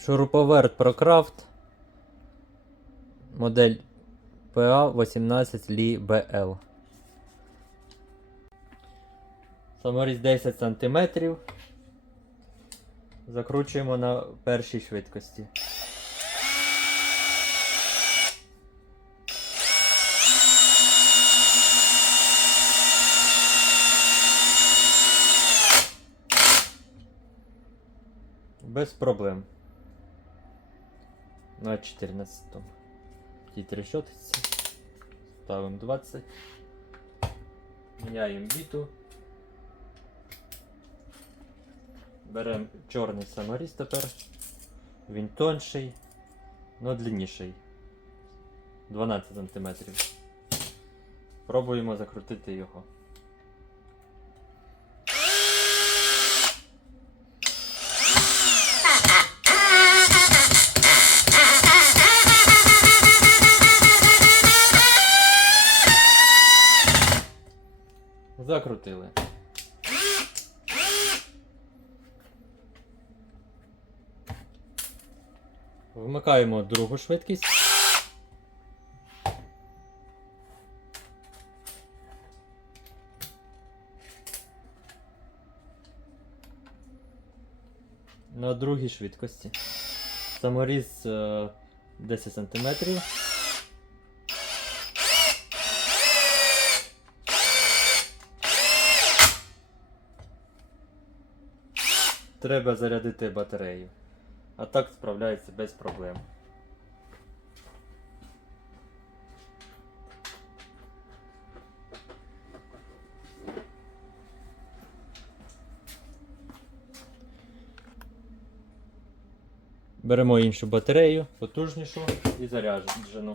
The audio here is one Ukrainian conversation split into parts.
Шуруповерт ProCraft. Модель PA18 Li BL. Саморіз 10 см. Закручуємо на першій швидкості. Без проблем. На 14. Ті трещотиці. Ставимо 20. Міняємо біту. Беремо чорний саморіз тепер. Він тонший, но длинніший. 12 см. Пробуємо закрутити його. Закрутили. Вмикаємо другу швидкість. На другій швидкості. Саморіз е, 10 см. Треба зарядити батарею. А так справляється без проблем. Беремо іншу батарею, потужнішу і заряджену.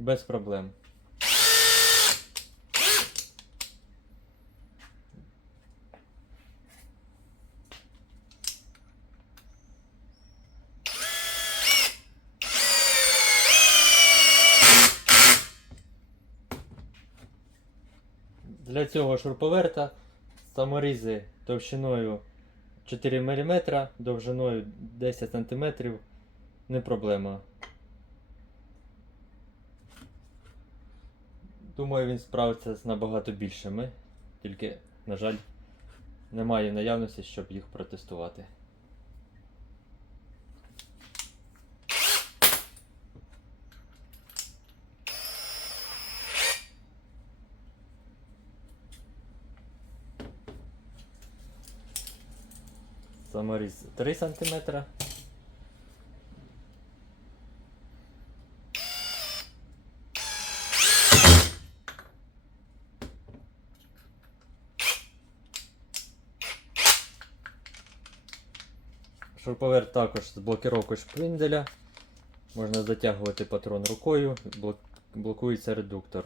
Без проблем. Для цього шуруповерта саморізи товщиною 4 мм, довжиною 10 см не проблема. Думаю, він справиться з набагато більшими, тільки, на жаль, немає наявності, щоб їх протестувати. Саморіз 3 см. Шуруповерт також з блокировкою шпинделя. Можна затягувати патрон рукою, блокується редуктор.